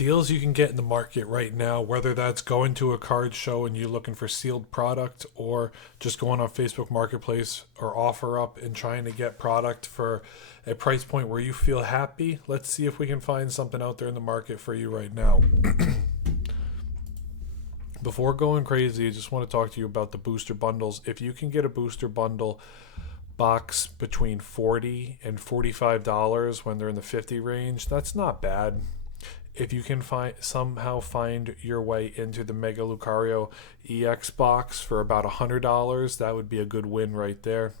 deals you can get in the market right now, whether that's going to a card show and you're looking for sealed product, or just going on Facebook Marketplace or OfferUp and trying to get product for a price point where you feel happy. Let's see if we can find something out there in the market for you right now. Before going crazy, I just want to talk to you about the booster bundles. If you can get a booster bundle box between $40 and $45 when they're in the 50 range, that's not bad. If you can somehow find your way into the Mega Lucario EX box for about $100, that would be a good win right there.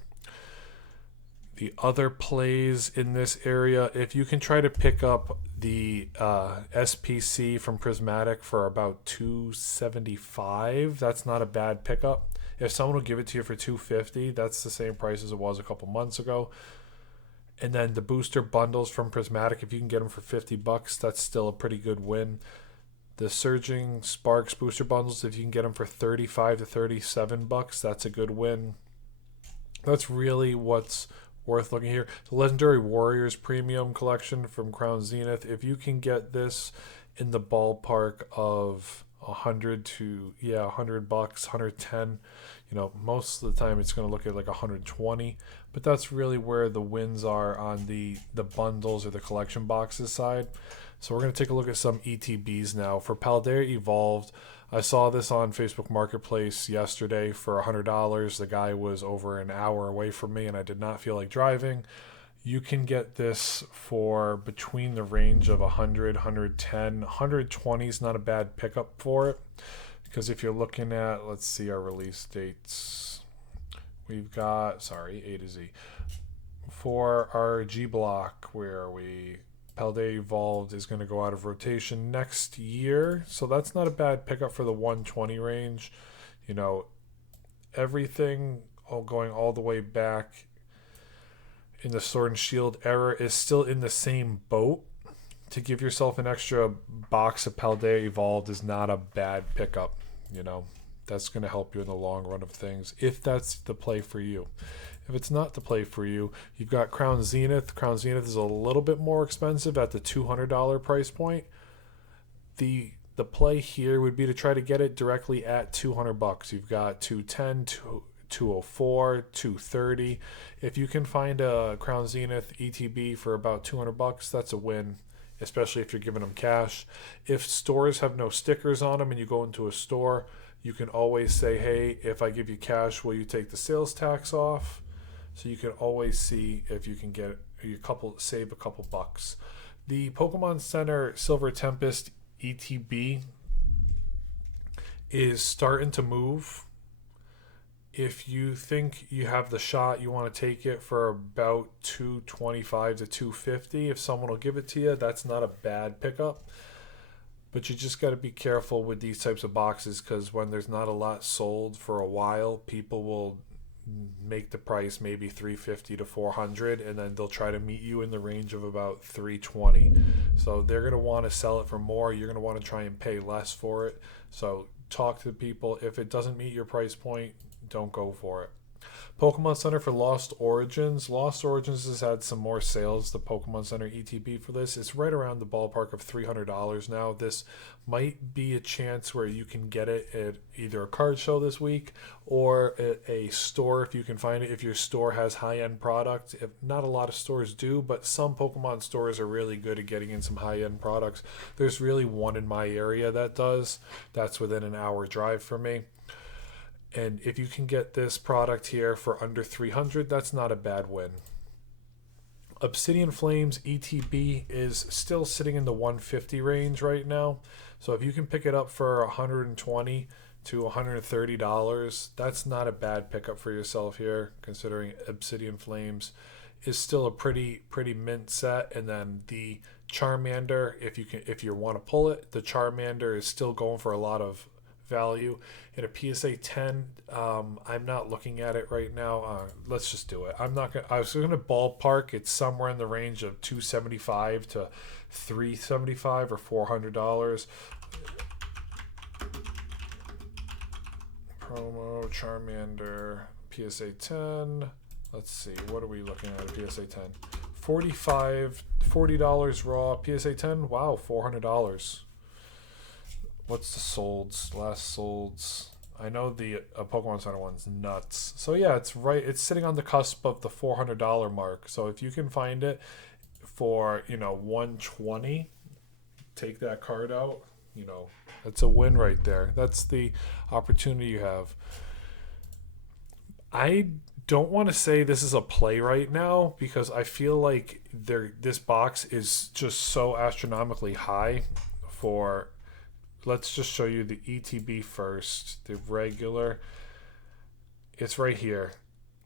The other plays in this area, if you can try to pick up the SPC from Prismatic for about $275, that's not a bad pickup. If someone will give it to you for $250, that's the same price as it was a couple months ago. And then the booster bundles from Prismatic, if you can get them for $50, that's still a pretty good win. The Surging Sparks booster bundles, if you can get them for $35 to $37, that's a good win. That's really what's worth looking here. The Legendary Warriors Premium Collection from Crown Zenith, if you can get this in the ballpark of $100, $110, most of the time it's going to look at like 120, but that's really where the wins are on the bundles or the collection boxes side. So we're going to take a look at some ETBs now. For Paldea Evolved, I saw this on Facebook Marketplace yesterday for $100. The guy was over an hour away from me and I did not feel like driving. You can get this for between the range of 100, 110, 120 is not a bad pickup for it. Because if you're looking at, let's see our release dates. We've got, A to Z. For our G block, where Paldea Evolved is going to go out of rotation next year. So that's not a bad pickup for the 120 range. Everything going all the way back in the Sword and Shield era is still in the same boat. To give yourself an extra box of Paldea Evolved is not a bad pickup. That's going to help you in the long run of things, if that's the play for you. If it's not the play for you, you've got Crown Zenith. Crown Zenith is a little bit more expensive at the $200 price point. The play here would be to try to get it directly at $200. You've got 210, 204, 230. If you can find a Crown Zenith ETB for about $200, that's a win, especially if you're giving them cash. If stores have no stickers on them and you go into a store, you can always say, hey, if I give you cash, will you take the sales tax off? So you can always see if you can save a couple bucks. The Pokemon Center Silver Tempest ETB is starting to move. If you think you have the shot, you want to take it for about $225 to $250. If someone will give it to you, that's not a bad pickup. But you just got to be careful with these types of boxes, because when there's not a lot sold for a while, people will make the price maybe $350 to $400, and then they'll try to meet you in the range of about $320. So they're going to want to sell it for more. You're going to want to try and pay less for it. So talk to the people. If it doesn't meet your price point, don't go for it. Pokemon Center for Lost Origins. Lost Origins has had some more sales. The Pokemon Center ETB for this is right around the ballpark of $300 now. This might be a chance where you can get it at either a card show this week or at a store if you can find it. If your store has high-end product, if not a lot of stores do, but some Pokemon stores are really good at getting in some high-end products. There's really one in my area that does. That's within an hour drive from me. And if you can get this product here for under $300, that's not a bad win. Obsidian Flames ETB is still sitting in the $150 range right now. So if you can pick it up for $120 to $130, that's not a bad pickup for yourself here, considering Obsidian Flames is still a pretty mint set. And then the Charmander, if you want to pull it, the Charmander is still going for a lot of value. In a PSA 10, I'm not looking at it right now. Let's just do it. I was going to ballpark. It's somewhere in the range of $275 to $375 or $400. Promo Charmander PSA 10. Let's see. What are we looking at PSA 10? $40 raw. PSA 10. Wow, $400. what's the solds? Last solds. I know the Pokemon Center one's nuts. So yeah, it's right. It's sitting on the cusp of the $400 mark. So if you can find it for 120, take that card out. That's a win right there. That's the opportunity you have. I don't want to say this is a play right now because I feel like this box is just so astronomically high for. Let's just show you the ETB first. The regular. It's right here.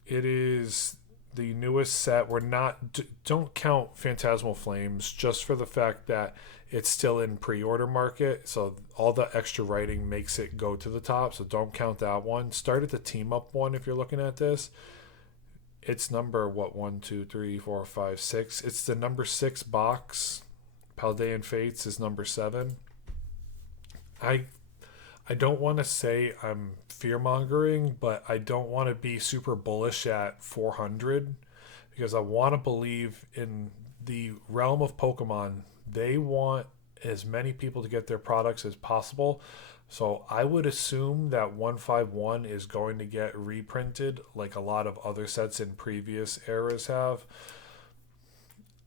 It is the newest set. We're not. Don't count Phantasmal Flames just for the fact that it's still in pre-order market. So all the extra writing makes it go to the top. So don't count that one. Start at the team up one if you're looking at this. It's number what? 1, 2, 3, 4, 5, 6. It's the number 6 box. Paldean Fates is number 7. I don't want to say I'm fear mongering, but I don't want to be super bullish at 400 because I want to believe in the realm of Pokemon. They want as many people to get their products as possible. So I would assume that 151 is going to get reprinted like a lot of other sets in previous eras have.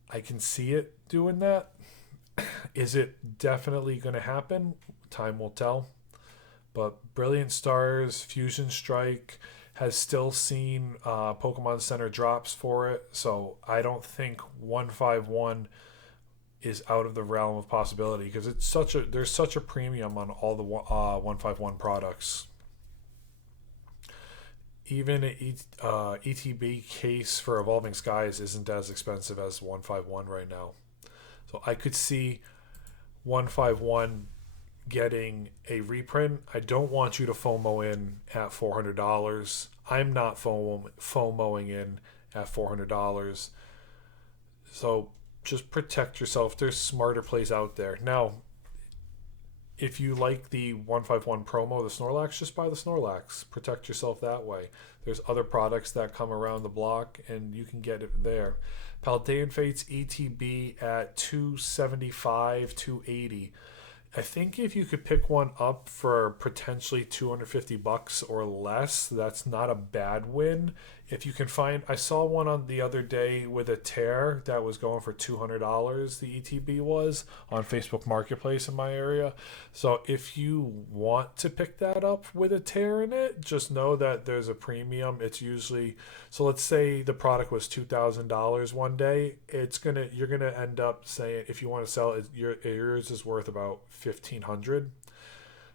I can see it doing that. Is it definitely going to happen? Time will tell. But Brilliant Stars, Fusion Strike has still seen Pokemon Center drops for it. So I don't think 151 is out of the realm of possibility because there's such a premium on all the 151 products. Even an ETB case for Evolving Skies isn't as expensive as 151 right now. So I could see 151 getting a reprint. I don't want you to FOMO in at $400. I'm not FOMOing in at $400. So just protect yourself. There's smarter plays out there. Now, if you like the 151 promo, the Snorlax, just buy the Snorlax. Protect yourself that way. There's other products that come around the block, and you can get it there. Paldean Fates ETB at 275, 280. I think if you could pick one up for potentially $250 or less, that's not a bad win. If you can find, I saw one on the other day with a tear that was going for $200. The ETB was on Facebook Marketplace in my area. So if you want to pick that up with a tear in it, just know that there's a premium. It's usually, so let's say the product was $2,000 one day. You're gonna end up saying if you want to sell it, yours is worth about $1,500.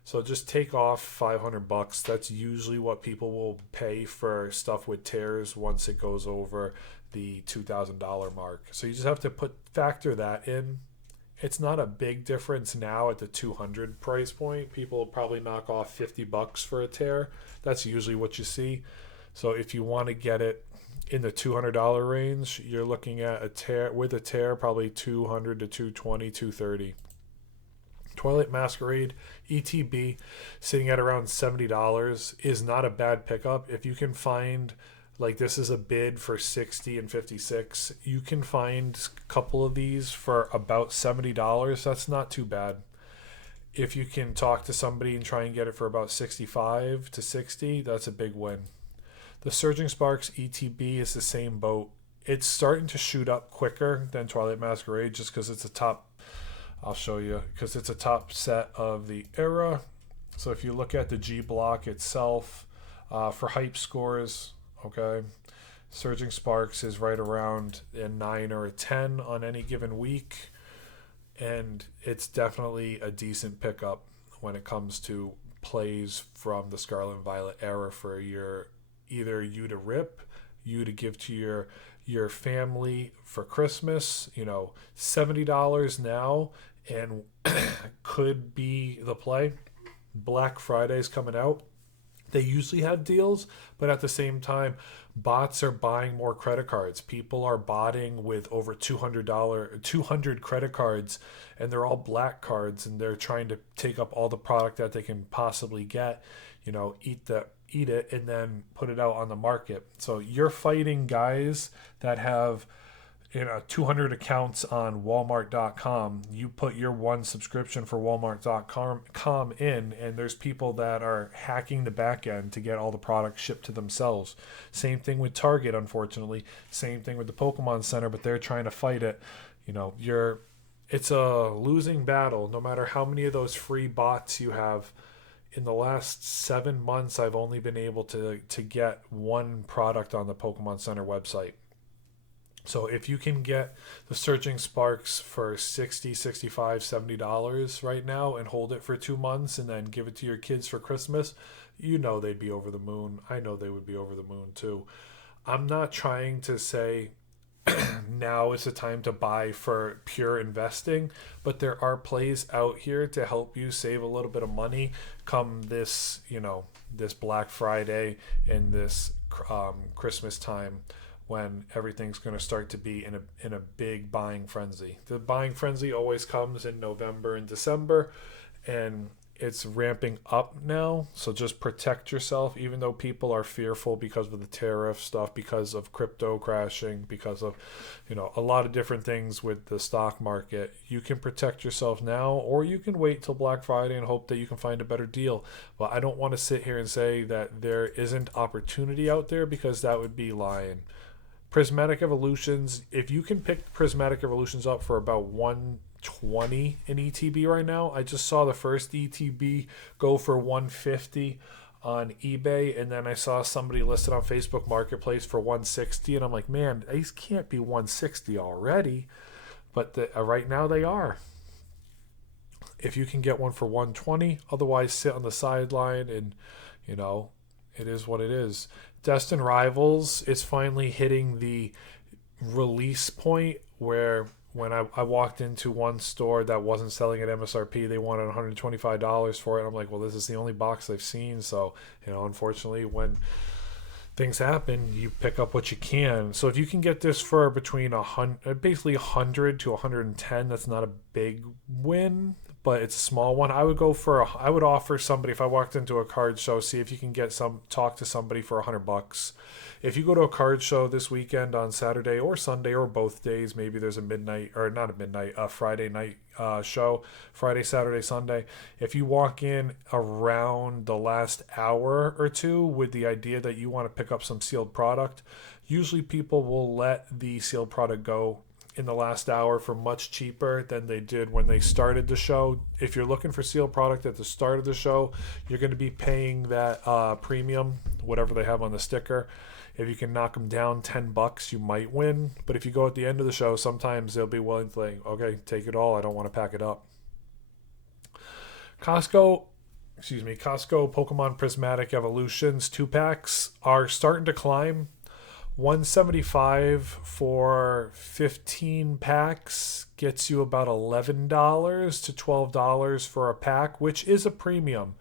So just take off $500. That's usually what people will pay for stuff with tears once it goes over the $2,000 mark. So you just have to factor that in. It's not a big difference now at the 200 price point. People will probably knock off $50 for a tear. That's usually what you see. So if you want to get it in the $200 range, you're looking at a tear with a tear probably $200 to $220, $230. Twilight Masquerade ETB sitting at around $70 is not a bad pickup. If you can find, like, this is a bid for 60 and 56, you can find a couple of these for about $70. That's not too bad. If you can talk to somebody and try and get it for about 65 to 60, that's a big win. The Surging Sparks ETB is the same boat. It's starting to shoot up quicker than Twilight Masquerade just because it's a top. I'll show you because it's a top set of the era. So if you look at the G block itself, for hype scores, okay, Surging Sparks is right around a 9 or a 10 on any given week, and it's definitely a decent pickup when it comes to plays from the Scarlet and Violet era for either you to rip, you to give to your family for Christmas. $70 now and could be the play. Black Friday's coming out. They usually have deals, but at the same time, bots are buying more credit cards. People are botting with over $200 credit cards, and they're all black cards, and they're trying to take up all the product that they can possibly get, eat it, and then put it out on the market. So you're fighting guys that have 200 accounts on Walmart.com. You put your one subscription for Walmart.com in, and there's people that are hacking the back end to get all the products shipped to themselves. Same thing with Target, unfortunately. Same thing with the Pokemon Center, but they're trying to fight it. It's a losing battle. No matter how many of those free bots you have, in the last 7 months, I've only been able to get one product on the Pokemon Center website. So if you can get the Surging Sparks for $60, $65, $70 right now and hold it for 2 months and then give it to your kids for Christmas, they'd be over the moon. I know they would be over the moon too. I'm not trying to say now is the time to buy for pure investing, but there are plays out here to help you save a little bit of money come this Black Friday and this Christmas time, when everything's going to start to be in a big buying frenzy. The buying frenzy always comes in November and December, and it's ramping up now. So just protect yourself, even though people are fearful because of the tariff stuff, because of crypto crashing, because of a lot of different things with the stock market. You can protect yourself now, or you can wait till Black Friday and hope that you can find a better deal. But I don't want to sit here and say that there isn't opportunity out there, because that would be lying. Prismatic Evolutions, if you can pick Prismatic Evolutions up for about 120 in ETB right now. I just saw the first ETB go for 150 on eBay, and then I saw somebody listed on Facebook Marketplace for 160, and I'm like, man, these can't be 160 already. But right now they are. If you can get one for 120, otherwise sit on the sideline, and it is what it is. Destined Rivals is finally hitting the release point where when I walked into one store that wasn't selling at MSRP, they wanted $125 for it. I'm like, well, this is the only box I've seen. So, unfortunately, when things happen, you pick up what you can. So if you can get this for between basically 100 to 110, that's not a big win, but it's a small one. I would offer somebody, if I walked into a card show, see if you can talk to somebody for $100. If you go to a card show this weekend on Saturday or Sunday or both days, maybe there's a Friday night show, Friday, Saturday, Sunday. If you walk in around the last hour or two with the idea that you want to pick up some sealed product, usually people will let the sealed product go in the last hour for much cheaper than they did when they started the show. If you're looking for sealed product at the start of the show, you're going to be paying that premium, whatever they have on the sticker. If you can knock them down $10, you might win. But if you go at the end of the show, sometimes they'll be willing to think, okay, take it all. I don't want to pack it up. Costco Pokemon Prismatic Evolutions 2-packs are starting to climb. $175 for 15 packs gets you about $11 to $12 for a pack, which is a premium.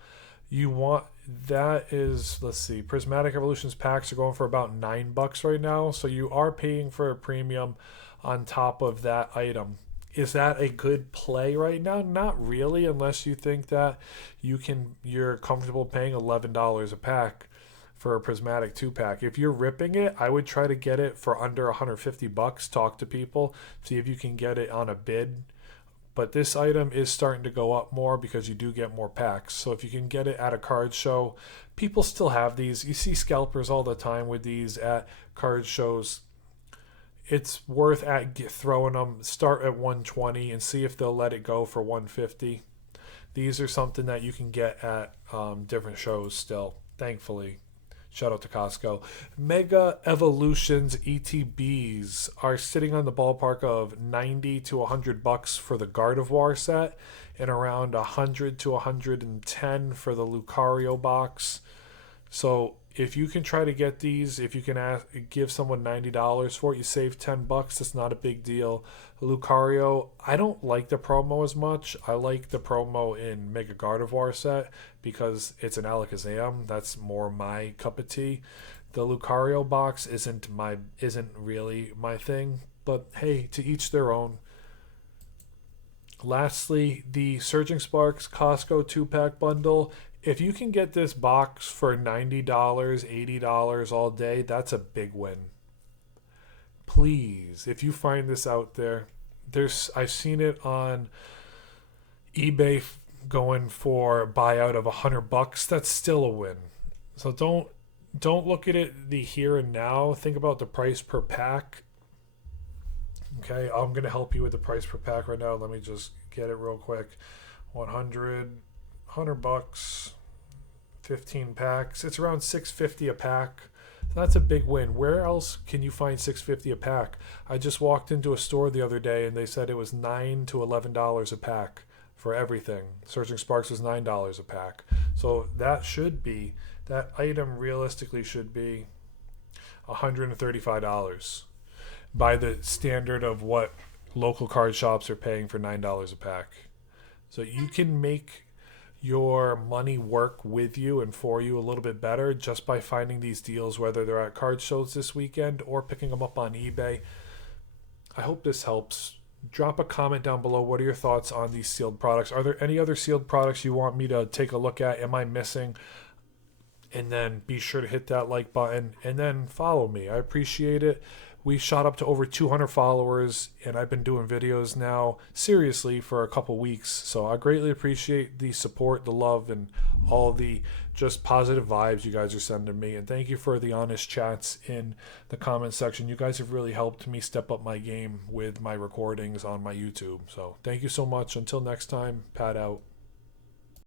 Prismatic Evolutions packs are going for about $9 right now, so you are paying for a premium on top of that item. Is that a good play right now? Not really, unless you think that you're comfortable paying $11 a pack for a Prismatic 2-pack. If you're ripping it, I would try to get it for under $150. Talk to people, see if you can get it on a bid. But this item is starting to go up more because you do get more packs. So if you can get it at a card show, people still have these. You see scalpers all the time with these at card shows. It's worth throwing them. Start at 120 and see if they'll let it go for 150. These are something that you can get at different shows still, thankfully. Shout out to Costco. Mega Evolutions ETBs are sitting on the ballpark of $90 to $100 for the Gardevoir set, and around $100 to $110 for the Lucario box. So if you can try to get these, if you can give someone $90 for it, you save $10. That's not a big deal. Lucario, I don't like the promo as much. I like the promo in Mega Gardevoir set because it's an Alakazam. That's more my cup of tea. The Lucario box isn't really my thing, but hey, to each their own. Lastly, the Surging Sparks Costco 2-pack bundle. If you can get this box for $90, $80 all day, that's a big win. please, if you find this out there, I've seen it on eBay going for a buyout of $100. That's still a win. So don't look at it the here and now. Think about the price per pack. Okay, I'm gonna help you with the price per pack right now. Let me just get it real quick. 100 bucks, 15 packs. It's around $6.50 a pack. That's a big win. Where else can you find $6.50 a pack? I just walked into a store the other day and they said it was $9 to $11 a pack for everything. Searching Sparks was $9 a pack. So that item realistically should be $135 by the standard of what local card shops are paying for $9 a pack. So you can make your money work with you and for you a little bit better just by finding these deals, whether they're at card shows this weekend or picking them up on eBay. I hope this helps. Drop a comment down below. What are your thoughts on these sealed products? Are there any other sealed products you want me to take a look at? Am I missing? And then be sure to hit that like button and then follow me. I appreciate it. We shot up to over 200 followers, and I've been doing videos now seriously for a couple weeks. So I greatly appreciate the support, the love, and all the just positive vibes you guys are sending me. And thank you for the honest chats in the comment section. You guys have really helped me step up my game with my recordings on my YouTube. So thank you so much. Until next time, Pat out.